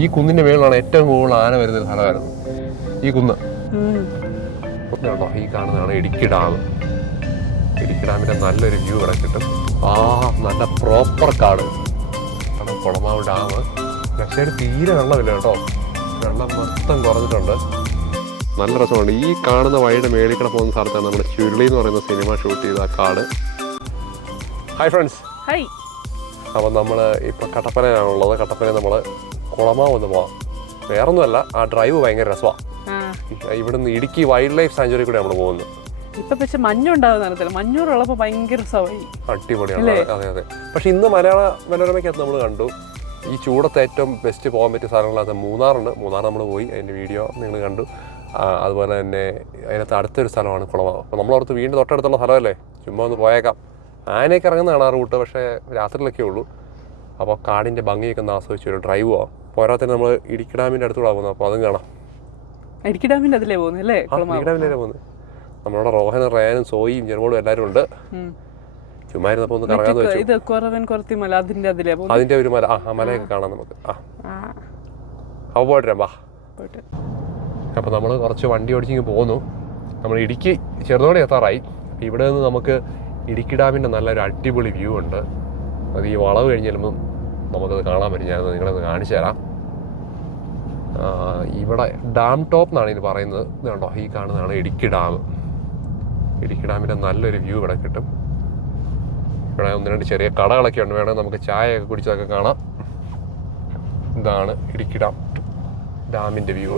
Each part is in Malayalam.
ഈ കുന്നിൻ്റെ മേളിലാണ് ഏറ്റവും കൂടുതൽ ആന വരുന്നൊരു സ്ഥലമായിരുന്നു ഈ കുന്ന്. കേട്ടോ, ഈ കാണുന്നതാണ് ഇടുക്കി ഡാം. ഇടുക്കി ഡാമിൻ്റെ നല്ലൊരു വ്യൂ ഇവിടെ കിട്ടും. നല്ല പ്രോപ്പർ കാട്. കുളമാവ് ഡാം. പക്ഷേ തീരെ വെള്ളമില്ല കേട്ടോ, വെള്ളം മൊത്തം കുറഞ്ഞിട്ടുണ്ട്. നല്ല രസമുണ്ട്. ഈ കാണുന്ന വഴിയുടെ മേളിൽ കൂടെ പോകുന്ന സ്ഥലത്താണ് നമ്മുടെ ചുരുളി എന്ന് പറയുന്ന സിനിമ ഷൂട്ട് ചെയ്ത ആ കാട്. Hi friends. ഹായ്. അപ്പം നമ്മൾ ഇപ്പം കട്ടപ്പനയാണുള്ളത്. കട്ടപ്പന നമ്മൾ കുളമാവ് ഒന്ന് പോവാം. വേറൊന്നുമല്ല, ആ ഡ്രൈവ് ഭയങ്കര രസമാണ്. ഇവിടുന്ന് ഇടുക്കി വൈൽഡ് ലൈഫ് സാങ്ച്വറി കൂടെ നമ്മൾ പോകുന്നത്. ഇപ്പൊ പക്ഷെ മഞ്ഞുണ്ടാവുന്ന മഞ്ഞൂറുള്ളപ്പോ ഭയങ്കര രസമായി, അടിപൊളിയാണ്. അതെ അതെ. പക്ഷെ ഇന്ന് മലയാള മനോരമയ്ക്കകത്ത് നമ്മൾ കണ്ടു ഈ ചൂടത്ത് ഏറ്റവും ബെസ്റ്റ് പോകാൻ പറ്റിയ സ്ഥലങ്ങളകത്ത് മൂന്നാറുണ്ട്. മൂന്നാർ നമ്മൾ പോയി, അതിൻ്റെ വീഡിയോ നിങ്ങൾ കണ്ടു. അതുപോലെ തന്നെ അതിനകത്ത് അടുത്തൊരു സ്ഥലമാണ് കുളമാവ്. അപ്പോൾ നമ്മളോർത്ത് വീണ്ടും തൊട്ടടുത്തുള്ള സ്ഥലമല്ലേ, ചുമ്മാ ഒന്ന് പോയേക്കാം. ആനയൊക്കെ ഇറങ്ങുന്നതാണ് ആ റൂട്ട്, പക്ഷേ രാത്രിയിലൊക്കെ ഉള്ളൂ. അപ്പോൾ കാടിൻ്റെ ഭംഗിയൊക്കെ ഒന്ന് ആസ്വദിച്ച് ഒരു ഡ്രൈവ് പോവാം. പോരാത്തന്നെ നമ്മൾ ഇടുക്കി ഡാമിൻ്റെ അടുത്തൂടെ പോകുന്നത്, അപ്പോൾ അതും കാണാം. ഇടുക്കി ഡാമിൻ്റെ അതിലേ പോകുന്നത് അല്ലേ? ഇടുക്കി ഡാമിൻ്റെ പോകുന്നത്. നമ്മളവിടെ റോഹനും റയാനും സോയിയും ജെർമോളും എല്ലാവരും ഉണ്ട്. ചുമ്മാ ഇരുന്നപ്പോൾ ഒന്ന് കറങ്ങാന്ന് വെച്ചു. അതിൻ്റെ ഒരു മല, ആ മലയൊക്കെ കാണാം നമുക്ക്. അപ്പോൾ പോയിട്ട് വരാം, വാ. അപ്പോൾ നമ്മൾ കുറച്ച് വണ്ടി ഓടിച്ചിങ്ങ് പോന്നു. നമ്മൾ ഇടുക്കി ചെറുതോണി എത്താറായി. ഇവിടെ നിന്ന് നമുക്ക് ഇടുക്കി ഡാമിൻ്റെ നല്ലൊരു അടിപൊളി വ്യൂ ഉണ്ട്. അത് ഈ വളവ് കഴിഞ്ഞ് ചെല്ലുമ്പം നമുക്കത് കാണാൻ പറ്റും. ഞാനത് നിങ്ങളത് കാണിച്ചു തരാം. ഇവിടെ ഡാം ടോപ്പ് എന്നാണ് ഇതിന് പറയുന്നത്. ഇത് കണ്ടോ, ഈ കാണുന്നതാണ് ഇടുക്കി ഡാം. ഇടുക്കി ഡാമിൻ്റെ നല്ലൊരു വ്യൂ ഇവിടെ കിട്ടും. ഇവിടെ ഒന്ന് രണ്ട് ചെറിയ കടകളൊക്കെ ഉണ്ട്, വേണമെങ്കിൽ നമുക്ക് ചായയൊക്കെ കുടിച്ചതൊക്കെ കാണാം. ഇതാണ് ഇടുക്കി ഡാമിൻ്റെ വ്യൂ.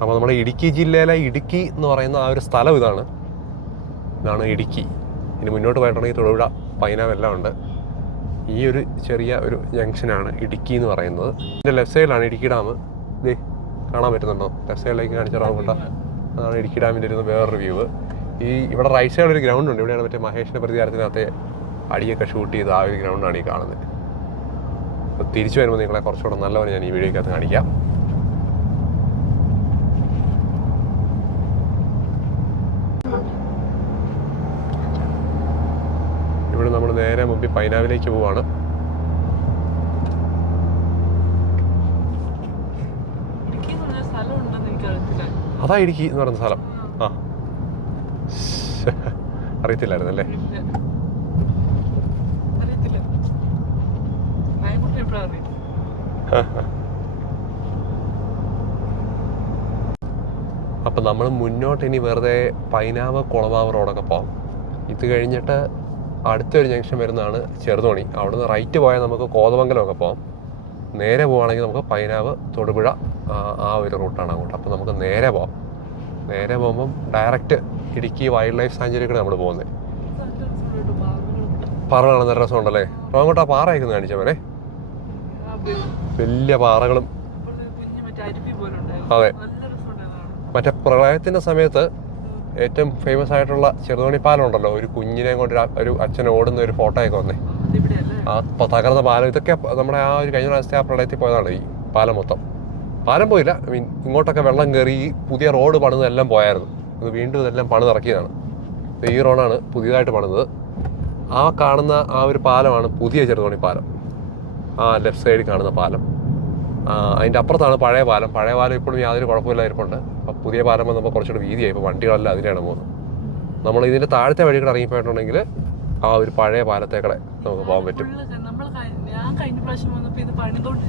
അപ്പോൾ നമ്മുടെ ഇടുക്കി ജില്ലയിലെ ഇടുക്കി എന്ന് പറയുന്ന ആ ഒരു സ്ഥലം ഇതാണ് ഇടുക്കി. ഇനി മുന്നോട്ട് പോയിട്ടുണ്ടെങ്കിൽ തൊടുപുഴ, പൈനാവെല്ലാം ഉണ്ട്. ഈ ഒരു ചെറിയ ഒരു ജംഗ്ഷനാണ് ഇടുക്കി എന്ന് പറയുന്നത്. ഇതിൻ്റെ ലെഫ്റ്റ് സൈഡിലാണ് ഇടുക്കി ഡാം. ഇത് കാണാൻ പറ്റുന്നുണ്ടോ? ലെഫ്റ്റ് സൈഡിലേക്ക് കാണിച്ചാൽ കേട്ടോ, അതാണ് ഇടുക്കി ഡാമിൻ്റെ ഇരുന്ന് വേറൊരു വ്യൂ. ഇവിടെ റൈറ്റ് സൈഡിൽ ഒരു ഗ്രൗണ്ട് ഉണ്ട്. ഇവിടെയാണ് മറ്റേ മഹേഷിൻ്റെ പ്രതികാരത്തിനകത്തെ അടിയൊക്കെ ഷൂട്ട് ചെയ്ത് ആ ഒരു ഗ്രൗണ്ടാണ് ഈ കാണുന്നത്. അപ്പോൾ തിരിച്ചു വരുമ്പോൾ നിങ്ങളെ കുറച്ചുകൂടെ നല്ലപോലെ ഞാൻ ഈ വീഡിയോക്കകത്ത് കാണിക്കാം. ഇവിടെ നമ്മൾ നേരെ മുമ്പിൽ പൈനാവിലേക്ക് പോവാണ്. അതാ ഇടുക്കി എന്ന് പറയുന്ന സ്ഥലം. അറിയത്തില്ലായിരുന്നല്ലേ? അപ്പം നമ്മൾ മുന്നോട്ട് ഇനി വെറുതെ പൈനാവ് കുളമാവ് റോഡൊക്കെ പോകാം. ഇത് കഴിഞ്ഞിട്ട് അടുത്തൊരു ജംഗ്ഷൻ വരുന്നതാണ് ചെറുതോണി. അവിടുന്ന് റൈറ്റ് പോയാൽ നമുക്ക് കോതമംഗലമൊക്കെ പോകാം. നേരെ പോവുകയാണെങ്കിൽ നമുക്ക് പൈനാവ്, തൊടുപുഴ ആ ഒരു റൂട്ടാണ് അങ്ങോട്ട്. അപ്പോൾ നമുക്ക് നേരെ പോകാം. നേരെ പോകുമ്പം direct Idukki wild life sanctuary കൂടെ നമ്മൾ പോകുന്നത്. പാറകൾ നല്ല രസമുണ്ടല്ലേ? അപ്പോൾ അങ്ങോട്ട് ആ പാറയൊക്കെ ഒന്ന് കാണിച്ചാൽ മോനെ. വലിയ പാറകളും. അതെ, മറ്റേ പ്രളയത്തിൻ്റെ സമയത്ത് ഏറ്റവും ഫേമസ് ആയിട്ടുള്ള ചെറുതോണി പാലം ഉണ്ടല്ലോ, ഒരു കുഞ്ഞിനെ കൊണ്ട് ഒരു അച്ഛൻ ഓടുന്ന ഒരു ഫോട്ടോയൊക്കെ വന്നേ. ആ തകർന്ന പാലം. ഇതൊക്കെ നമ്മുടെ ആ ഒരു കഴിഞ്ഞ പ്രാവശ്യത്തെ ആ പ്രളയത്തിൽ പോയതാണ് ഈ പാലം മൊത്തം. പാലം പോയില്ല, ഇങ്ങോട്ടൊക്കെ വെള്ളം കയറി പുതിയ റോഡ് പണിതെല്ലാം പോയായിരുന്നു. ഇത് വീണ്ടും ഇതെല്ലാം പണിതിറക്കിയതാണ്. ഈ റോഡാണ് പുതിയതായിട്ട് പണിതത്. ആ കാണുന്ന ആ ഒരു പാലമാണ് പുതിയ ചെറുതോണി പാലം. ആ ലെഫ്റ്റ് സൈഡിൽ കാണുന്ന പാലം. അതിൻ്റെ അപ്പുറത്താണ് പഴയ പാലം. പഴയ പാലം ഇപ്പോഴും യാതൊരു കുഴപ്പമില്ലായിരിപ്പുണ്ട്. അപ്പോൾ പുതിയ പാലം വന്നപ്പോൾ കുറച്ചുകൂടി വീതിയായി. ഇപ്പോൾ വണ്ടികളെല്ലാം അതിലാണ് പോകുന്നത്. നമ്മൾ ഇതിൻ്റെ താഴത്തെ വഴി കൂടെ ഇറങ്ങിപ്പോയിട്ടുണ്ടെങ്കിൽ ആ ഒരു പഴയ പാലത്തേക്കൂടെ നമുക്ക് പോകാൻ പറ്റും.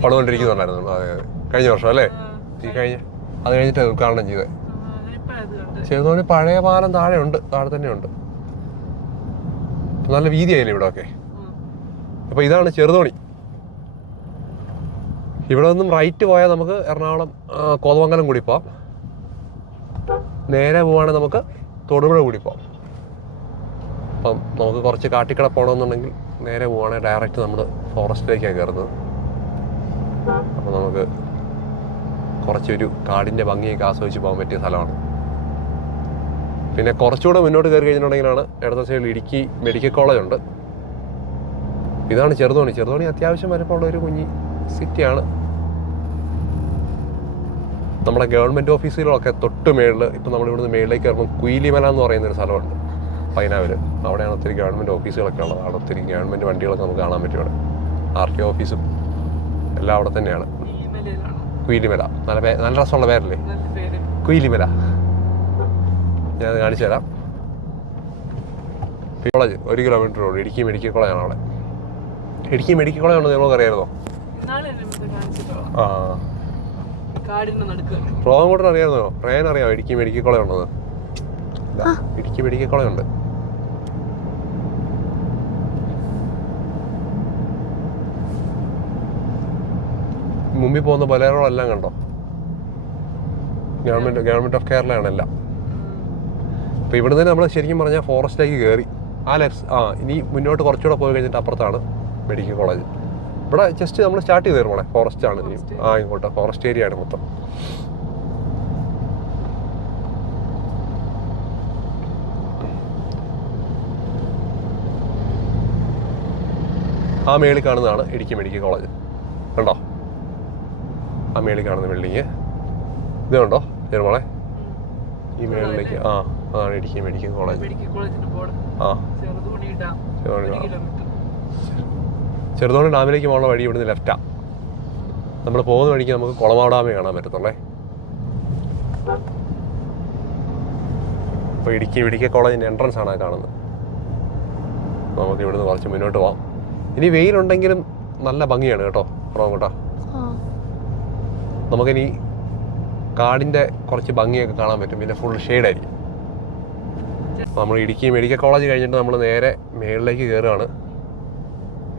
പണിതുകൊണ്ടിരിക്കുന്നുണ്ടായിരുന്നു. അതെ അതെ, കഴിഞ്ഞ വർഷം അല്ലേ? അത് കഴിഞ്ഞിട്ട് ഉദ്ഘാടനം ചെയ്തത്. ചെറുതോണി പഴയ പാലം താഴെ തന്നെ ഉണ്ട്. നല്ല വീതിയായില്ലേ ഇവിടെ ഒക്കെ. അപ്പോൾ ഇതാണ് ചെറുതോണി. ഇവിടെ നിന്നും റൈറ്റ് പോയാൽ നമുക്ക് എറണാകുളം കോതമംഗലം കൂടി പോവാം. നേരെ പോവുകയാണെങ്കിൽ നമുക്ക് തൊടുപുഴ കൂടി പോവാം. അപ്പം നമുക്ക് കുറച്ച് കാട്ടിക്കട പോകണമെന്നുണ്ടെങ്കിൽ നേരെ പോവുകയാണെങ്കിൽ ഡയറക്റ്റ് നമ്മൾ ഫോറസ്റ്റിലേക്കാണ് കയറുന്നത്. അപ്പോൾ നമുക്ക് കുറച്ചൊരു കാടിൻ്റെ ഭംഗിയൊക്കെ ആസ്വദിച്ച് പോകാൻ പറ്റിയ സ്ഥലമാണ്. പിന്നെ കുറച്ചുകൂടെ മുന്നോട്ട് കയറി കഴിഞ്ഞിട്ടുണ്ടെങ്കിലാണ് ഇടത്ത സൈഡിൽ ഇടുക്കി മെഡിക്കൽ കോളേജ് ഉണ്ട്. ഇതാണ് ചെറുതോണി. ചെറുതോണി അത്യാവശ്യം വലുപ്പമുള്ള ഒരു കുഞ്ഞി സിറ്റിയാണ്. നമ്മുടെ ഗവൺമെൻറ് ഓഫീസുകളൊക്കെ തൊട്ട് മേളിൽ. ഇപ്പം നമ്മളിവിടുന്ന് മേളിലേക്ക് കയറുമ്പോൾ കുയിലിമല എന്ന് പറയുന്നൊരു സ്ഥലമുണ്ട്. പൈനാവിൽ. അവിടെയാണ് ഒത്തിരി ഗവൺമെൻറ് ഓഫീസുകളൊക്കെ ഉള്ളത്. അവിടെ ഒത്തിരി ഗവൺമെൻറ് വണ്ടികളൊക്കെ നമുക്ക് കാണാൻ പറ്റും. അവിടെ RTO ഓഫീസും എല്ലാം അവിടെ തന്നെയാണ്. കുയിലിമല, നല്ല രസമുള്ള പേരല്ലേ കുയിലിമല. ഞാനത് കാണിച്ചു തരാം. കോളേജ് 1 കിലോമീറ്റർ ഉള്ളൂ. ഇടുക്കി മെഡിക്കൽ കോളേജാണ് അവിടെ. ഇടുക്കി മെഡിക്കൽ കോളേജ് ഉണ്ടെന്ന് നിങ്ങൾക്ക് അറിയാമായിരുന്നോ? ആ, റോഹൻകൂട്ടൻ അറിയാമായിരുന്നോ? റേൻ അറിയാമോ ഇടുക്കി മെഡിക്കൽ കോളേജ് ഉണ്ടെന്ന്? ഇടുക്കി മെഡിക്കൽ കോളേജ് ഉണ്ട്. മുമ്പിൽ പോകുന്ന ബൊലേറോ എല്ലാം കണ്ടോ? ഗവൺമെൻറ് ഓഫ് കേരളയാണ് എല്ലാം. അപ്പോൾ ഇവിടെ നിന്ന് നമ്മൾ ശരിക്കും പറഞ്ഞാൽ ഫോറസ്റ്റിലേക്ക് കയറി ഇനി മുന്നോട്ട് കുറച്ചുകൂടെ പോയി കഴിഞ്ഞിട്ട് അപ്പുറത്താണ് മെഡിക്കൽ കോളേജ്. ഇവിടെ ജസ്റ്റ് നമ്മൾ സ്റ്റാർട്ട് ചെയ്ത് തരുമോളെ, ഫോറസ്റ്റ് ആണ് ഇനി. ഇങ്ങോട്ട് ഫോറസ്റ്റ് ഏരിയ ആണ് മൊത്തം. ആ മേളിൽ കാണുന്നതാണ് ഇടുക്കി മെഡിക്കൽ കോളേജ്. കണ്ടോ ആ മേളിൽ കാണുന്ന ബിൽഡിങ്? ഇത് കണ്ടോ ചെറുമോളെ? ഈ മേളിലേക്ക് അതാണ് ഇടുക്കി മെഡിക്കൽ കോളേജ്. ചെറുതോണി ഡാമിലേക്ക് പോകുന്ന വഴി ഇവിടുന്ന് ലെഫ്റ്റാ. നമ്മൾ പോകുന്ന വഴിക്ക് നമുക്ക് കുളമാവ് ഡാമേ കാണാൻ പറ്റത്തുള്ളേ. അപ്പോൾ ഇടുക്കി മെഡിക്കൽ കോളേജിൻ്റെ എൻട്രൻസ് ആണ് കാണുന്നത്. നമുക്ക് ഇവിടുന്ന് കുറച്ച് മുന്നോട്ട് പോകാം. ഇനി വെയിലുണ്ടെങ്കിലും നല്ല ഭംഗിയാണ് കേട്ടോ റോങ്ങോട്ടാ. നമുക്കിനി കാടിൻ്റെ കുറച്ച് ഭംഗിയൊക്കെ കാണാൻ പറ്റും. പിന്നെ ഫുൾ ഷെയ്ഡായിരിക്കും. നമ്മൾ ഇടുക്കി മെഡിക്കൽ കോളേജ് കഴിഞ്ഞിട്ട് നമ്മൾ നേരെ മേളിലേക്ക് കയറുകയാണ്.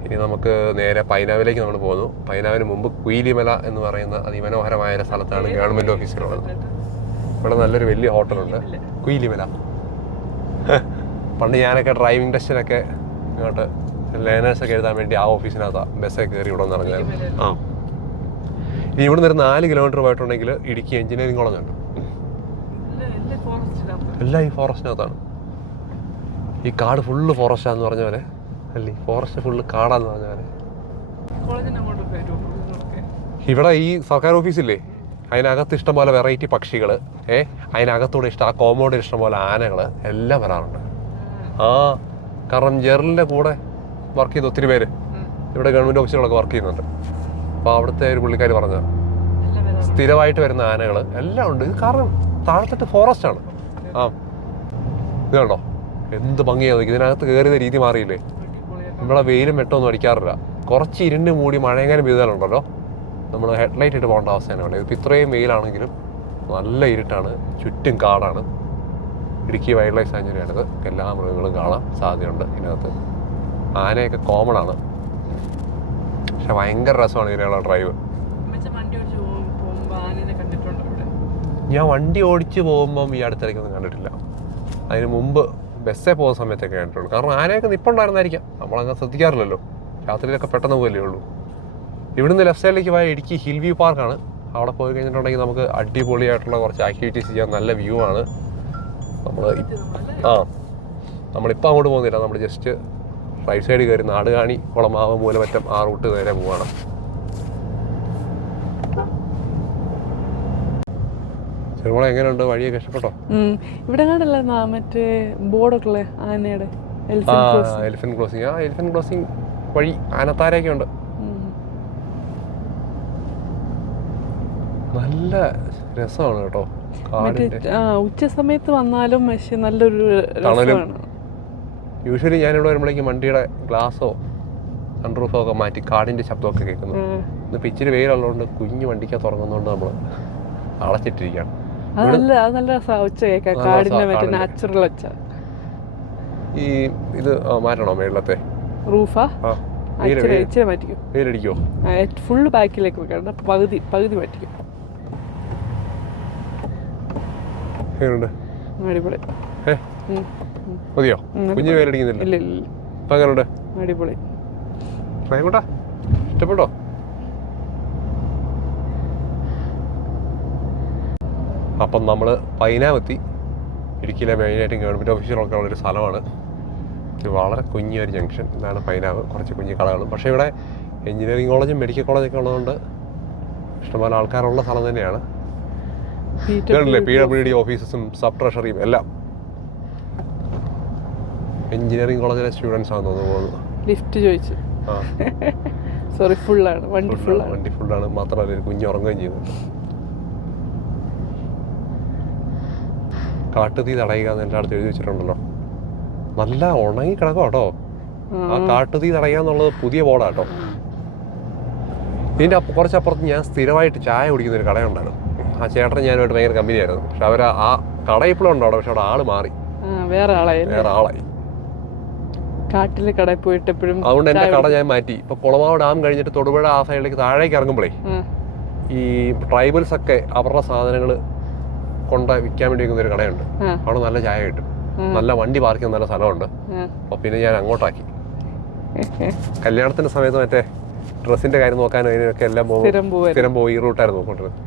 ഇനി നമുക്ക് നേരെ പൈനാവിലേക്ക് നമ്മൾ പോകുന്നു. പൈനാവിന് മുമ്പ് കുയിലിമല എന്ന് പറയുന്ന അതിമനോഹരമായ സ്ഥലത്താണ് ഗവൺമെൻറ് ഓഫീസിലുള്ളത്. ഇവിടെ നല്ലൊരു വലിയ ഹോട്ടലുണ്ട്, കുയിലിമല. പണ്ട് ഞാനൊക്കെ ഡ്രൈവിംഗ് ടെസ്റ്റിനൊക്കെ ഇങ്ങോട്ട് ലേണേഴ്സൊക്കെ എഴുതാൻ വേണ്ടി ആ ഓഫീസിനകത്താണ് ബസ്സൊക്കെ കയറി ഇവിടെ നിന്ന് ഇറങ്ങിയാൽ. ഇനി ഇവിടെ നിന്ന് 4 കിലോമീറ്റർ പോയിട്ടുണ്ടെങ്കിൽ ഇടുക്കി എഞ്ചിനീയറിംഗ് കോളേജ് ഉണ്ട്. എല്ലാം ഈ ഫോറസ്റ്റിനകത്താണ്. ഈ കാട് ഫുള്ള് ഫോറസ്റ്റാന്ന് പറഞ്ഞ പോലെ അല്ലേ? ഫോറസ്റ്റ് ഫുള്ള് കാടാന്ന് പറഞ്ഞ പോലെ. ഇവിടെ ഈ സർക്കാർ ഓഫീസില്ലേ, അതിനകത്ത് ഇഷ്ടംപോലെ വെറൈറ്റി പക്ഷികൾ, അതിനകത്തൂടെ ആ കോമ്പൗണ്ടിൽ ഇഷ്ടംപോലെ ആനകൾ എല്ലാം വരാറുണ്ട്. കാരണം ജെറിലിൻ്റെ കൂടെ വർക്ക് ചെയ്ത് ഒത്തിരി പേര് ഇവിടെ ഗവൺമെൻറ് ഓഫീസുകളൊക്കെ വർക്ക് ചെയ്യുന്നുണ്ട്. അപ്പോൾ അവിടുത്തെ ഒരു പുള്ളിക്കാർ പറഞ്ഞ സ്ഥിരമായിട്ട് വരുന്ന ആനകൾ എല്ലാം ഉണ്ട്. ഇത് കാരണം താഴത്തിട്ട് ഫോറസ്റ്റാണ്. ഇത് കണ്ടോ എന്ത് ഭംഗിയാണ്. ഇതിനകത്ത് കയറിയ രീതി മാറിയില്ലേ? നമ്മളെ വെയിലും വെട്ടമൊന്നും അടിക്കാറില്ല. കുറച്ച് ഇരുണ്ട് മൂടി മഴയെങ്ങാനും പെയ്താലുണ്ടല്ലോ നമ്മൾ ഹെഡ്ലൈറ്റ് ഇട്ട് പോകേണ്ട അവസ്ഥയാണ് വേണ്ടത്. ഇതിപ്പോൾ ഇത്രയും വെയിലാണെങ്കിലും നല്ല ഇരുട്ടാണ്, ചുറ്റും കാടാണ്. ഇടുക്കി വൈൽഡ് ലൈഫ് സാങ്ച്വറിയാണിത്. എല്ലാ മൃഗങ്ങളും കാണാൻ സാധ്യതയുണ്ട് ഇതിനകത്ത്. ആനയൊക്കെ കോമൺ ആണ്, പക്ഷെ ഭയങ്കര രസമാണ് ഇതിനുള്ള ഡ്രൈവ്. ഞാൻ വണ്ടി ഓടിച്ച് പോകുമ്പം ഈ അടുത്തിടയ്ക്കൊന്നും കണ്ടിട്ടില്ല. അതിന് മുമ്പ് ബസ്സേ പോകുന്ന സമയത്തൊക്കെ കണ്ടിട്ടുള്ളൂ. കാരണം ആനയൊക്കെ നിപ്പുണ്ടായിരുന്നായിരിക്കാം, നമ്മളങ്ങനെ ശ്രദ്ധിക്കാറില്ലല്ലോ. രാത്രിയിലൊക്കെ പെട്ടെന്ന് പോകല്ലേ ഉള്ളൂ. ഇവിടുന്ന് ലെഫ്റ്റ് സൈഡിലേക്ക് പോയ ഇടുക്കി ഹിൽ വ്യൂ പാർക്കാണ്. അവിടെ പോയി കഴിഞ്ഞിട്ടുണ്ടെങ്കിൽ നമുക്ക് അടിപൊളിയായിട്ടുള്ള കുറച്ച് ആക്ടിവിറ്റീസ് ചെയ്യാൻ നല്ല വ്യൂ ആണ്. നമ്മളിപ്പോൾ അങ്ങോട്ട് പോകുന്നില്ല. നമ്മൾ ജസ്റ്റ് റൈറ്റ് സൈഡ് കയറി നാടുകാണി, കുളമാവ്, മൂലമറ്റം ആ റൂട്ട് നേരെ പോവാണ്. ചെറുമോളെ എങ്ങനെയുണ്ട്? വഴിയൊക്കെ ഇഷ്ടപ്പെട്ടോ? ഇവിടെ മറ്റേ ബോർഡൊക്കെ ആനയുടെ എലിഫന്റ് ക്രോസിംഗ്. എലിഫന്റ് ക്രോസിംഗ് വഴി ആനത്താരയൊക്കെ ഉണ്ട്. നല്ല രസമാണ് കേട്ടോ. ഉച്ച സമയത്ത് വന്നാലും പക്ഷെ നല്ലൊരു തണലും. യൂഷ്വലി ഞാനിവിടെ വരുമ്പോഴേക്കും വണ്ടിയുടെ ഗ്ലാസോ സൺറൂഫോ ഒക്കെ മാറ്റി കാടിന്റെ ശബ്ദമൊക്കെ കേൾക്കുന്നു. ഇന്നിപ്പോൾ ഇച്ചിരി വെയിലുള്ളതുകൊണ്ട് കുഞ്ഞു വണ്ടിക്ക് തുറങ്ങുന്നതുകൊണ്ട് നമ്മൾ അടച്ചിട്ടിരിക്കുകയാണ്. ഈ ഇത് മാറ്റണോ മേളത്തെ റൂഫാ? വെയിലടിക്കോ? ഫുള്ള് ബാക്കിലേക്ക് വെക്കണം, പകുതി മാറ്റിക്കും. അടിപൊളി. മതിയോ? കുഞ്ഞു വെയിലടിക്കുന്നില്ല? ഇല്ല ഇല്ല. ഇപ്പം എങ്ങനെയുണ്ട്? അടിപൊളി. ആയിക്കോട്ടെ, ഇഷ്ടപ്പെട്ടോ? അപ്പം നമ്മൾ പൈനാവെത്തി. ഇടുക്കിയിലെ മെയിനായിട്ടും ഗവൺമെൻറ് ഓഫീസുകളൊക്കെ ഉള്ളൊരു സ്ഥലമാണ്. ഇത് വളരെ കുഞ്ഞൊരു ജംഗ്ഷൻ. ഇതാണ് പൈനാവ്. കുറച്ച് കുഞ്ഞു കടകളും. പക്ഷേ ഇവിടെ എഞ്ചിനീയറിംഗ് കോളേജും മെഡിക്കൽ കോളേജൊക്കെ ഉള്ളതുകൊണ്ട് ഇഷ്ടംപോലെ ആൾക്കാരുള്ള സ്ഥലം തന്നെയാണ്. PWD ഓഫീസസും സബ് ട്രഷറിയും എല്ലാം. എഞ്ചിനീയറിംഗ് കോളേജിലെ സ്റ്റുഡൻസ് ആണെന്ന് തോന്നുന്നു. ലിഫ്റ്റ് ചോദിച്ചു. ആ സോറി, ഫുള്ളാണ് വണ്ടി, ഫുള്ളാണ്. വണ്ടി ഫുള്ളാണ്. മാത്രമല്ല ഒരു കുഞ്ഞ് ഉറങ്ങുകയും ചെയ്യുന്നുണ്ട്. കാട്ടുതീ തടയുക എന്ന് എല്ലായിടത്തും എഴുതി വെച്ചിട്ടുണ്ടല്ലോ. നല്ല ഉണങ്ങി കിടക്കും കേട്ടോ. ആ കാട്ടുതീ തടയുക എന്നുള്ളത് പുതിയ ബോർഡാണ് കേട്ടോ. ഇതിൻ്റെ കുറച്ചപ്പുറത്ത് ഞാൻ സ്ഥിരമായിട്ട് ചായ കുടിക്കുന്ന ഒരു കടയുണ്ടായിരുന്നു. ആ ചേട്ടൻ ഞാനുമായിട്ട് ഭയങ്കര കമ്പനിയായിരുന്നു. പക്ഷെ അവർ ആ കട ഇപ്പോഴും ഉണ്ടോ അവിടെ, പക്ഷെ അവിടെ ആള് മാറി, വേറെ ആളായി. കാട്ടിലെ കടയിൽ പോയിട്ട് എപ്പോഴും. അതുകൊണ്ട് എൻ്റെ കട ഞാൻ മാറ്റി. ഇപ്പൊ കുളമാവ് ഡാം കഴിഞ്ഞിട്ട് തൊടുപുഴ ആ സൈഡിലേക്ക് താഴേക്ക് ഇറങ്ങുമ്പോഴേ ഈ ട്രൈബൽസ് ഒക്കെ അവരുടെ സാധനങ്ങൾ കൊണ്ട് വിൽക്കാൻ വേണ്ടി വെക്കുന്ന ഒരു കടയുണ്ട്. അവിടെ നല്ല ചായ കിട്ടും, നല്ല വണ്ടി പാർക്ക് ചെയ്യുന്ന നല്ല സ്ഥലമുണ്ട്. അപ്പൊ പിന്നെ ഞാൻ അങ്ങോട്ടാക്കി. കല്യാണത്തിന്റെ സമയത്ത് മറ്റേ ഡ്രസ്സിന്റെ കാര്യം നോക്കാനും അതിനൊക്കെ എല്ലാം സ്ഥിരം പോയി ഈ റൂട്ടായിരുന്നു നോക്കിക്കൊണ്ടിരുന്നത്.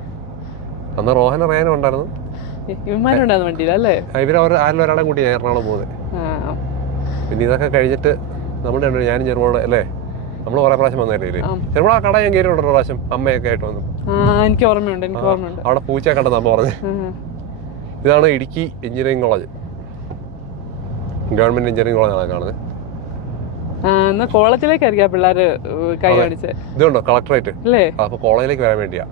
അന്ന് റോഹൻ അറിയാനും ഉണ്ടായിരുന്നു. ഇവരവർ ആരിലും ഒരാളെ കൂട്ടി ഞാൻ എറണാകുളം പോകുന്നത്. പിന്നെ ഇതൊക്കെ കഴിഞ്ഞിട്ട് നമ്മൾ ഞാനും ചെറുപോട് അല്ലേ, നമ്മൾ കുറെ പ്രാവശ്യം വന്നല്ലേ ചെറുപോട്. ആ കട ഞാൻ കയറിയുണ്ട് ഒരു പ്രാവശ്യം അമ്മയൊക്കെ ആയിട്ട് വന്നു. എനിക്ക് ഓർമ്മയുണ്ട്. അവിടെ പൂച്ച കണ്ടെന്ന് അമ്മ പറഞ്ഞു. ഇതാണ് Idukki engineering college, government engineering കോളേജാണ് കാണുന്നത്. കോളേജിലേക്കായിരിക്കും പിള്ളേര് കൈ കാണിച്ചത്. ഇതുണ്ടോ കളക്ടറേറ്റ് അല്ലേ? അപ്പൊ കോളേജിലേക്ക് വരാൻ വേണ്ടിയാ.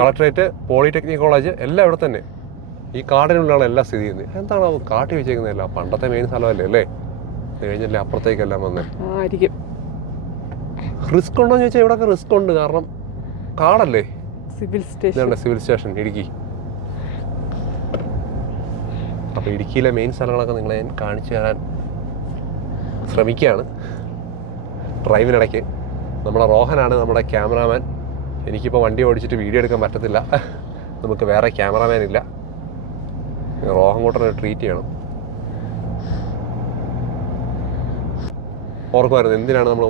കളക്ടറേറ്റ്, പോളിടെക്നിക് കോളേജ് എല്ലാം ഇവിടെ തന്നെ. ഈ കാടിനുള്ളിലാണ് എല്ലാം സ്ഥിതി ചെയ്യുന്നത്. എന്താണ് കാട്ടി വെച്ചേക്കുന്നതല്ല, പണ്ടത്തെ മെയിൻ സ്ഥലമല്ലേ അല്ലേ? കഴിഞ്ഞല്ലേ അപ്പുറത്തേക്കെല്ലാം വന്നേ. റിസ്ക് ഉണ്ടോന്ന് ചോദിച്ചാൽ ഇവിടെ റിസ്ക് ഉണ്ട്. കാരണം കാടല്ലേ. Civil station Idukki. അപ്പൊ ഇടുക്കിയിലെ മെയിൻ സ്ഥലങ്ങളൊക്കെ നിങ്ങളെ ഞാൻ കാണിച്ചു തരാൻ ശ്രമിക്കുകയാണ് ഡ്രൈവിനിടയ്ക്ക്. നമ്മുടെ റോഹനാണ് നമ്മുടെ ക്യാമറാമാൻ. എനിക്കിപ്പോൾ വണ്ടി ഓടിച്ചിട്ട് വീഡിയോ എടുക്കാൻ പറ്റത്തില്ല, നമുക്ക് വേറെ ക്യാമറാമാൻ ഇല്ല. റോഹൻ കൂട്ടനെ ട്രീറ്റ് ചെയ്യണം. ഓർക്കുമായിരുന്നു എന്തിനാണ് നമ്മൾ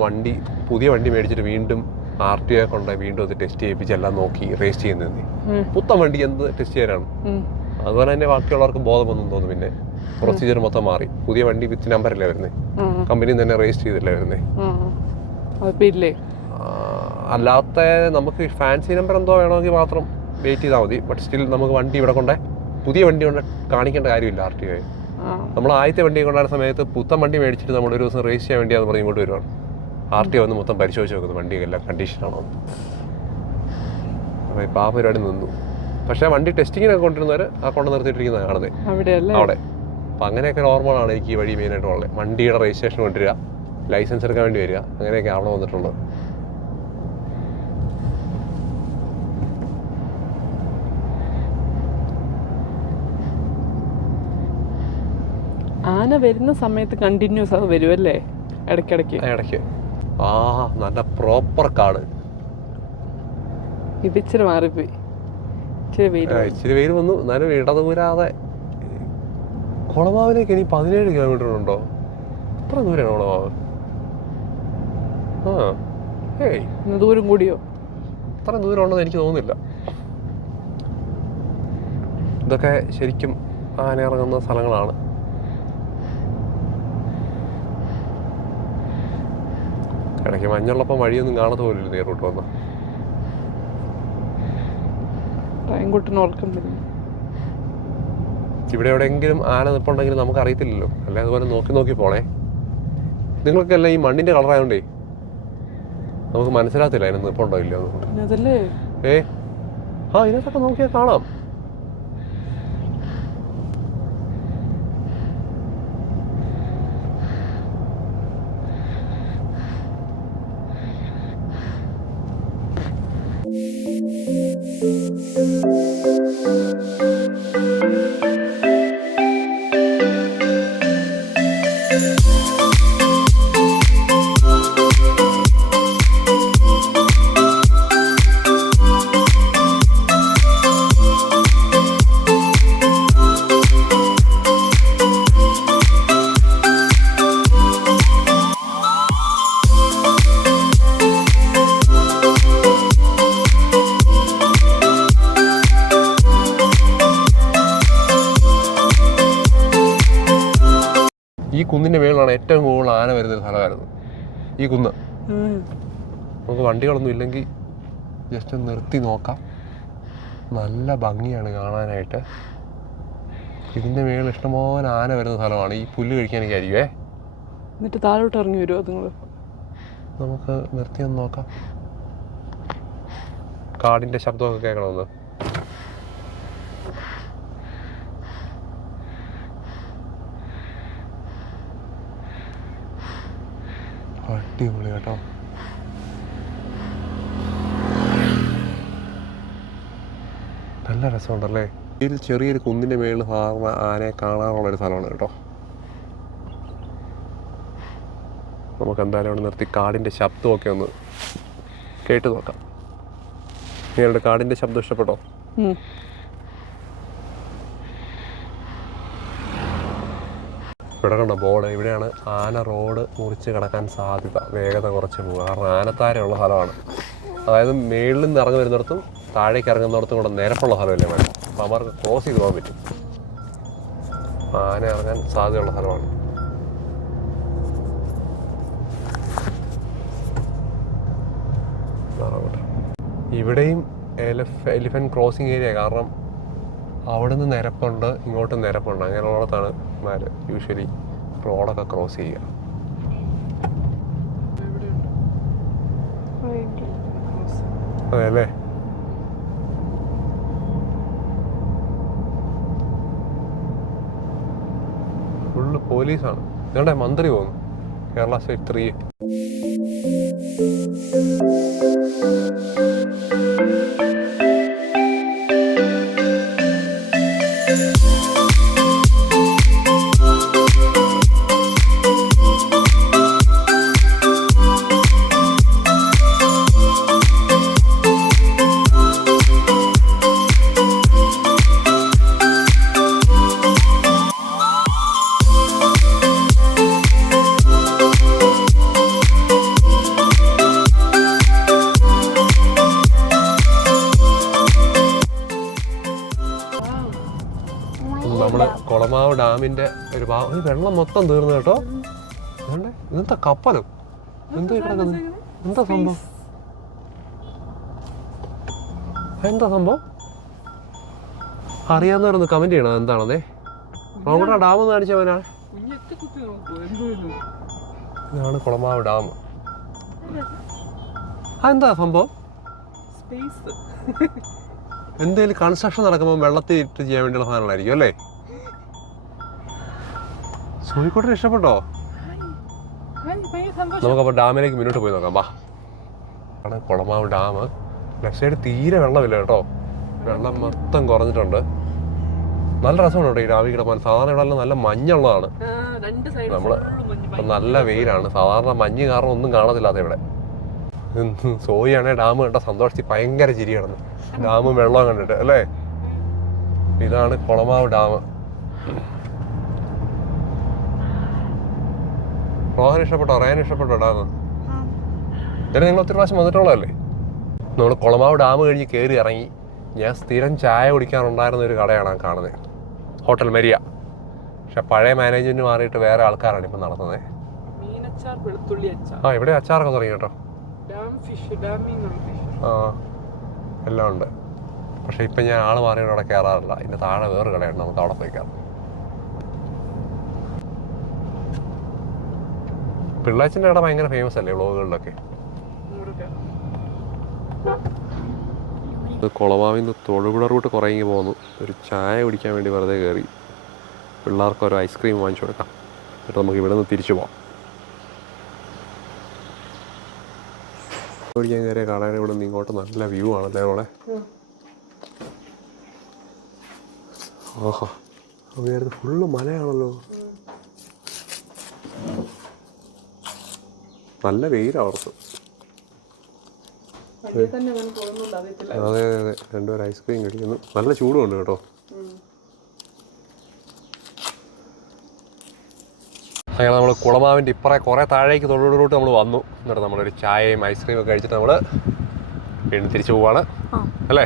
പുതിയ വണ്ടി മേടിച്ചിട്ട് വീണ്ടും RTO കൊണ്ടുപോയി വീണ്ടും അത് ടെസ്റ്റ് ചെയ്യിപ്പിച്ച് എല്ലാം നോക്കി റേസ് ചെയ്യുന്നത്. പുത്തൻ വണ്ടി എന്ത് ടെസ്റ്റ് ചെയ്യാനാണ്? അതുപോലെ തന്നെ ബാക്കിയുള്ളവർക്ക് ബോധമൊന്നും തോന്നും. പിന്നെ പ്രൊസീജിയർ മൊത്തം മാറി. പുതിയ വണ്ടി വിത്ത് നമ്പറല്ലേ വരുന്നത്, കമ്പനി തന്നെ രജിസ്റ്റർ ചെയ്തില്ലേ വരുന്നത്. അല്ലാത്ത നമുക്ക് ഫാൻസി നമ്പർ എന്തോ വേണമെങ്കിൽ മാത്രം വെയിറ്റ് ചെയ്താൽ മതി. ബട്ട് സ്റ്റിൽ നമുക്ക് വണ്ടി ഇവിടെ കൊണ്ട് പുതിയ വണ്ടി കൊണ്ട് കാണിക്കേണ്ട കാര്യമില്ല. RTO നമ്മൾ ആദ്യത്തെ വണ്ടി കൊണ്ടുവരുന്ന സമയത്ത് പുത്തൻ വണ്ടി മേടിച്ചിട്ട് നമ്മൾ ഒരു ദിവസം റേസ് ചെയ്യാൻ വേണ്ടി അത് പറഞ്ഞ് ഇങ്ങോട്ട് വരുവാണ്. RTO വന്ന് മൊത്തം പരിശോധിച്ച് നോക്കുന്നത് വണ്ടിയെല്ലാം കണ്ടീഷനാണോ. അപ്പോൾ ഇപ്പോൾ ആ പരിപാടി നിന്നു. പക്ഷേ വണ്ടി ടെസ്റ്റിങ്ങിനൊക്കെ കൊണ്ടിരുന്നവർ ആ കൊണ്ട് നിർത്തിയിട്ടിരിക്കുന്നത് കാണുന്നത് അവിടെ. അപ്പം അങ്ങനെയൊക്കെ നോർമലാണ് എനിക്ക് ഈ വഴി മെയിനായിട്ട് ഉള്ളത്. വണ്ടിയുടെ രജിസ്ട്രേഷൻ കൊണ്ടുവരിക, ലൈസൻസ് എടുക്കാൻ വേണ്ടി വരിക, അങ്ങനെയൊക്കെ അവിടെ വന്നിട്ടുള്ളത്. ആന വരുന്ന സമയത്ത് കണ്ടിന്യൂസ് അത് വരുമല്ലേ ഇടയ്ക്ക്. നല്ല പ്രോപ്പർ കാട്. ഇത് ഇച്ചിരി മാറിപ്പോയി, ഇച്ചിരി വെയിൽ വന്നു. എന്നാലും ഇടതൂരാതെ കുളമാവിലേക്ക് ഇനി 17 കിലോമീറ്റർ ഉണ്ടോ? അത്ര ദൂരമാണ് കുളമാവ്. ദൂരം കൂടിയോ? അത്ര ദൂരം ഉണ്ടെന്ന് എനിക്ക് തോന്നുന്നില്ല. ഇതൊക്കെ ശരിക്കും ആന ഇറങ്ങുന്ന സ്ഥലങ്ങളാണ്. ഇടയ്ക്ക് മഞ്ഞുള്ളപ്പം വഴിയൊന്നും കാണാത്ത പോലും നേർ റൂട്ട് വന്ന ഇവിടെ എവിടെയെങ്കിലും ആന നിൽപ്പുണ്ടെങ്കിൽ നമുക്ക് അറിയത്തില്ലല്ലോ. അല്ലെ അതുപോലെ നോക്കി പോണേ. നിങ്ങൾക്കെല്ലാം ഈ മണ്ണിന്റെ കളറായോണ്ടേ നമുക്ക് മനസ്സിലാകത്തില്ല അതിന് നിൽപ്പുണ്ടോ ഇല്ലോ. ഇതിനകത്തൊക്കെ നോക്കിയാൽ കാണാം. ഈ കുന്നിൻ്റെ മേളിലാണ് ഏറ്റവും കൂടുതൽ ആന വരുന്നൊരു സ്ഥലമായിരുന്നു ഈ കുന്ന്. നമുക്ക് വണ്ടികളൊന്നും ഇല്ലെങ്കിൽ ജസ്റ്റ് നിർത്തി നോക്കാം. നല്ല ഭംഗിയാണ് കാണാനായിട്ട്. ഇതിൻ്റെ മേളിൽ ഇഷ്ടംപോലെ ആന വരുന്ന സ്ഥലമാണ്. ഈ പുല്ല് കഴിക്കാനൊക്കെ ആയിരിക്കുമേ. എന്നിട്ട് താഴോട്ട് ഇറങ്ങി വരുമോ നിങ്ങൾ? നമുക്ക് നിർത്തി ഒന്ന് നോക്കാം. കാടിൻ്റെ ശബ്ദമൊക്കെ കേൾക്കണമെന്ന്. അടിപൊളി കേട്ടോ. നല്ല രസമുണ്ടല്ലേ. ഇതിൽ ചെറിയൊരു കുന്നിൻ്റെ മേളിൽ സാധാരണ ആനയെ കാണാനുള്ളൊരു സ്ഥലമാണ് കേട്ടോ. നമുക്ക് എന്തായാലും അവിടെ നിർത്തി കാടിൻ്റെ ശബ്ദമൊക്കെ ഒന്ന് കേട്ട് നോക്കാം. നിങ്ങളുടെ കാടിൻ്റെ ശബ്ദം ഇഷ്ടപ്പെട്ടോ? ഇവിടെ കണ്ടോ ബോർഡ്. ഇവിടെയാണ് ആന റോഡ് മുറിച്ച് കിടക്കാൻ സാധ്യത, വേഗത കുറച്ച് പോകുക. കാരണം ആനത്താരയുള്ള സ്ഥലമാണ്. അതായത് മേളിൽ നിന്ന് ഇറങ്ങി വരുന്നിടത്തും താഴേക്ക് ഇറങ്ങുന്നിടത്തും കൂടെ നിരപ്പുള്ള സ്ഥലമല്ലേ വേണം. അപ്പോൾ അവർക്ക് ക്രോസ് ചെയ്ത് പോകാൻ പറ്റും. ആന ഇറങ്ങാൻ സാധ്യതയുള്ള സ്ഥലമാണ്. ഇവിടെയും എലിഫൻറ്റ് ക്രോസിങ് ഏരിയ. കാരണം അവിടെ നിന്ന് നിരപ്പുണ്ട്, ഇങ്ങോട്ട് നിരപ്പുണ്ട്. അങ്ങനെയുള്ളിടത്താണ് യൂഷ്വലി റോഡൊക്കെ ക്രോസ് ചെയ്യുക. അതെ അല്ലേ. ഫുള്ള് പോലീസാണ്. നിങ്ങളുടെ മന്ത്രി പോകുന്നു, കേരള സ്റ്റേറ്റ് 3. നമ്മള് കൊളമാവ് ഡാമിന്റെ ഒരു ഭാഗം. വെള്ളം മൊത്തം തീർന്നു കേട്ടോ. ഇന്നത്തെ കപ്പലും എന്താ കിടക്കുന്നത്? എന്താ സംഭവം? എന്താ സംഭവം അറിയാവുന്നവരൊന്ന് കമന്റ് ചെയ്യണം എന്താണെന്നേ. നമ്മുടെ ഡാം എന്ന് കാണിച്ചവനാണ്. ഇതാണ് കൊളമാവ് ഡാം. എന്താ സംഭവം? എന്തെങ്കിലും കൺസ്ട്രക്ഷൻ നടക്കുമ്പോൾ വെള്ളത്തിൽ ഇട്ട് ചെയ്യാൻ വേണ്ടിയുള്ള സാധനങ്ങളായിരിക്കും അല്ലേ? സോയിക്കോട്ടെ ഇഷ്ടപ്പെട്ടോ? നമുക്കപ്പോൾ ഡാമിലേക്ക് മുന്നോട്ട് പോയി നോക്കാം. വാ. ആണ് കൊളമാവ് ഡാം. ലെഫ്റ്റ് സൈഡ് തീരെ വെള്ളമില്ല കേട്ടോ. വെള്ളം മൊത്തം കുറഞ്ഞിട്ടുണ്ട്. നല്ല രസമാണ് കേട്ടോ ഈ ഡാമിൽ കിടക്കാൻ. സാധാരണ ഇവിടെ നല്ല മഞ്ഞുള്ളതാണ്. നമ്മള് ഇപ്പം നല്ല വെയിലാണ്. സാധാരണ മഞ്ഞ് കാരണം ഒന്നും കാണത്തില്ലാത്ത ഇവിടെ. സോയിയാണെ ഡാം കണ്ട സന്തോഷത്തിൽ ഭയങ്കര ചിരി കിടന്നു. ഡാമും വെള്ളം കണ്ടിട്ട് അല്ലേ. ഇതാണ് കൊളമാവ് ഡാം. റോഹൻ ഇഷ്ടപ്പെട്ടോ? റയാൻ ഇഷ്ടപ്പെട്ടോ ഡാം? ഇതിന് നിങ്ങൾ ഒത്തിരി പ്രാവശ്യം വന്നിട്ടുള്ളതല്ലേ. നമ്മൾ കൊളമാവ് ഡാം കഴിഞ്ഞ് കയറി ഇറങ്ങി ഞാൻ സ്ഥിരം ചായ കുടിക്കാനുണ്ടായിരുന്ന ഒരു കടയാണ് കാണുന്നത്. Hotel Maria. പക്ഷെ പഴയ മാനേജ്മെന്റ് മാറിയിട്ട് വേറെ ആൾക്കാരാണ് ഇപ്പം നടത്തുന്നത്. ആ ഇവിടെ അച്ചാറൊക്കെ തുടങ്ങി കേട്ടോ. ആ എല്ലാം ഉണ്ട്. പക്ഷെ ഇപ്പം ഞാൻ ആൾ മാറിയിട്ട് അവിടെ കയറാറില്ല. ഇതിൻ്റെ താഴെ വേറെ കടയുണ്ട്, നമുക്ക് അവിടെ പോയി കയറാം. പിള്ളാച്ചിൻ്റെ കട ഭയങ്കര ഫേമസ് അല്ലേ വ്ളോഗുകളിലൊക്കെ. ഇത് കൊളമാവിൽ നിന്ന് തൊടുപുഴ റൂട്ട് കുറേ ഇങ്ങ് പോന്നു. ഒരു ചായ കുടിക്കാൻ വേണ്ടി വെറുതെ കയറി. പിള്ളേർക്ക് ഒരു ഐസ്ക്രീം വാങ്ങിച്ചു കൊടുക്കാം. എന്നിട്ട് നമുക്ക് ഇവിടെ നിന്ന് തിരിച്ചു പോകാം. കുടിക്കാൻ കയറിയ കടയുടെ ഇവിടെ നിന്ന് ഇങ്ങോട്ട് നല്ല വ്യൂ ആണല്ലേ നമ്മളെ. ഓഹോ ഉയർന്ന് ഫുള്ള് മലയാണല്ലോ. നല്ല വെയിലവർക്ക്. അതെ അതെ അതെ. രണ്ടുപേരും ഐസ്ക്രീം കഴിക്കുന്നു. നല്ല ചൂടുണ്ട് കേട്ടോ. അങ്ങനെ നമ്മൾ കുളമാവിൻ്റെ ഇപ്പറേ കുറേ താഴേക്ക് തൊഴിലൂട്ട് നമ്മൾ വന്നു. എന്നിട്ട് നമ്മളൊരു ചായയും ഐസ്ക്രീം ഒക്കെ കഴിച്ചിട്ട് നമ്മൾ വീണ്ടും തിരിച്ചു പോവാണ് അല്ലേ.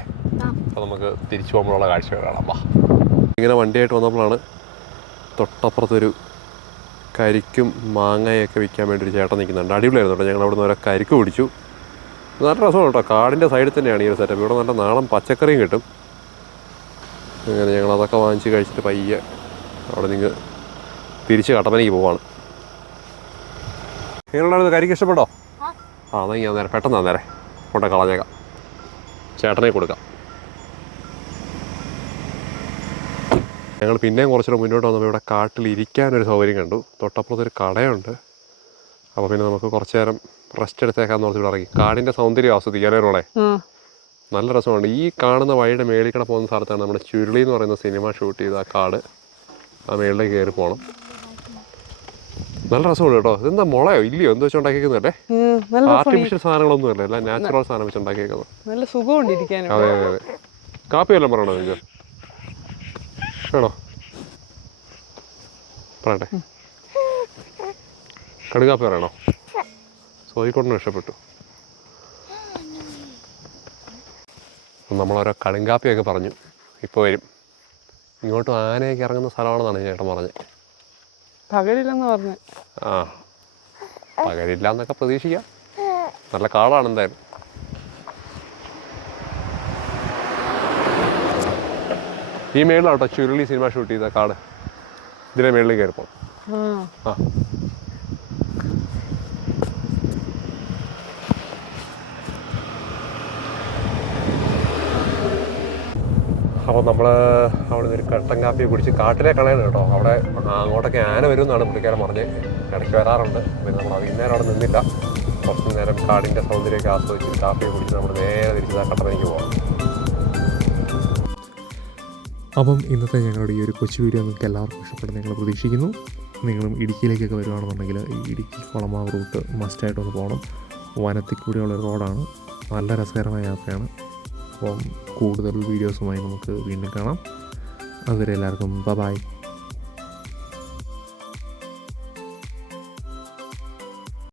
അപ്പോൾ നമുക്ക് തിരിച്ചു പോകുമ്പോഴുള്ള കാഴ്ചകൾ കാണാം. വാ. ഇങ്ങനെ വണ്ടിയായിട്ട് വന്നപ്പോഴാണ് തൊട്ടപ്പുറത്തൊരു കരിക്കും മാങ്ങയൊക്കെ വിൽക്കാൻ വേണ്ടി ഒരു ചേട്ടൻ നിൽക്കുന്നുണ്ട്. അടിപൊളിയായിരുന്നു കേട്ടോ. ഞങ്ങൾ അവിടെ നിന്ന് ഓരോ കരിക്ക് പിടിച്ചു. നല്ല രസമാണ് കേട്ടോ. കാടിൻ്റെ സൈഡിൽ തന്നെയാണ് ഈ ഒരു സെറ്റപ്പ്. ഇവിടെ നല്ല നാടൻ പച്ചക്കറിയും കിട്ടും. അങ്ങനെ ഞങ്ങൾ അതൊക്കെ വാങ്ങിച്ച് കഴിച്ചിട്ട് പയ്യെ അവിടെ നിന്ന് തിരിച്ച് കട്ടപ്പനയ്ക്ക് പോവാണ്. എങ്ങനെയുണ്ടായിരുന്നു? കരിക്ക് ഇഷ്ടപ്പെട്ടോ? ആ എന്നാൽ ഞാൻ നേരെ പെട്ടെന്ന് നേരെ കൊണ്ട കളഞ്ഞേക്കാം, ചേട്ടനെ കൊടുക്കാം. ഞങ്ങൾ പിന്നെയും കുറച്ചുകൂടെ മുന്നോട്ട് വന്നപ്പോൾ ഇവിടെ കാട്ടിൽ ഇരിക്കാനൊരു സൗകര്യം കണ്ടു. തൊട്ടപ്പുറത്തൊരു കടയുണ്ട്. അപ്പോൾ പിന്നെ നമുക്ക് കുറച്ച് നേരം റെസ്റ്റ് എടുത്തേക്കാന്ന് ഓർത്ത് ഇവിടെ ഇറങ്ങി കാടിൻ്റെ സൗന്ദര്യം ആസ്വദിക്കാനോടെ. നല്ല രസമുണ്ട്. ഈ കാണുന്ന വഴിയുടെ മേളിൽ കൂടെ പോകുന്ന സ്ഥലത്താണ് നമ്മുടെ ചുരുളി എന്ന് പറയുന്ന സിനിമ ഷൂട്ട് ചെയ്ത ആ കാട്. ആ മേളിലേക്ക് കയറി പോകണം. നല്ല രസമുണ്ട് കേട്ടോ. ഇതെന്താ മുളയോ ഇല്ലയോ എന്ത് വെച്ചുണ്ടാക്കിയേക്കുന്നല്ലേ? ആർട്ടിഫിഷ്യൽ സാധനങ്ങളൊന്നും അല്ല, എല്ലാം നാച്ചുറൽ സാധനം വെച്ചുണ്ടാക്കിയേക്കുന്നത്. നല്ല സുഖമുണ്ടിരിക്കാൻ. അതെ അതെ അതെ. കാപ്പി വല്ലതും പറയണോ നിങ്ങൾക്ക്? വേണോ? പറയട്ടെ. കടുകാപ്പി പറയണോ? സോയിക്കൊണ്ടിനും ഇഷ്ടപ്പെട്ടു. നമ്മളോരോ കടുങ്കാപ്പിയൊക്കെ പറഞ്ഞു. ഇപ്പോൾ വരും. ഇങ്ങോട്ടും ആനയൊക്കെ ഇറങ്ങുന്ന സ്ഥലമാണെന്നാണ് ചേട്ടൻ പറഞ്ഞത്. പകരില്ലെന്ന് പറഞ്ഞു. ആ പകരില്ല എന്നൊക്കെ പ്രതീക്ഷിക്കാം. നല്ല കാടാണ് എന്തായാലും. ഈ മേളിലാട്ടോ ചുരുളി സിനിമ ഷൂട്ട് ചെയ്ത കാട്. ഇതിലെ മേളിൽ കയറി പോകണം. ആ അപ്പോൾ നമ്മൾ അവിടെ നിന്ന് ഒരു കട്ടൻ കാപ്പി കുടിച്ച് കാട്ടിലെ കളയാണ് കേട്ടോ. അവിടെ അങ്ങോട്ടൊക്കെ ആന വരും എന്നാണ് പുള്ളിക്കാരൻ പറഞ്ഞ്. ഇടയ്ക്ക് വരാറുണ്ട്. പിന്നെ നമ്മൾ വൈകുന്നേരം അവിടെ നിന്നില്ല. കുറച്ച് നേരം കാടിൻ്റെ സൗന്ദര്യമൊക്കെ ആസ്വദിച്ച് കാപ്പിയൊക്കെ കുടിച്ച് നമ്മൾ നേരെ തിരിച്ച് കട്ടപ്പനയ്ക്ക് പോകാം. അപ്പം ഇന്നത്തെ ഞങ്ങളുടെ ഈ ഒരു കൊച്ചു വീഡിയോ നിങ്ങൾക്ക് എല്ലാവർക്കും ഇഷ്ടപ്പെടുന്ന ഞങ്ങൾ പ്രതീക്ഷിക്കുന്നു. നിങ്ങളും ഇടുക്കിയിലേക്കൊക്കെ വരുവാണെന്നുണ്ടെങ്കിൽ ഈ ഇടുക്കി കുളമാവ് റൂട്ട് മസ്റ്റായിട്ടൊന്ന് പോകണം. വനത്തിൽ കൂടെയുള്ള റോഡാണ്. നല്ല രസകരമായ യാത്രയാണ്. അപ്പം കൂടുതൽ വീഡിയോസുമായി നമുക്ക് വീണ്ടും കാണാം. അതുവരെ എല്ലാവർക്കും ബൈ.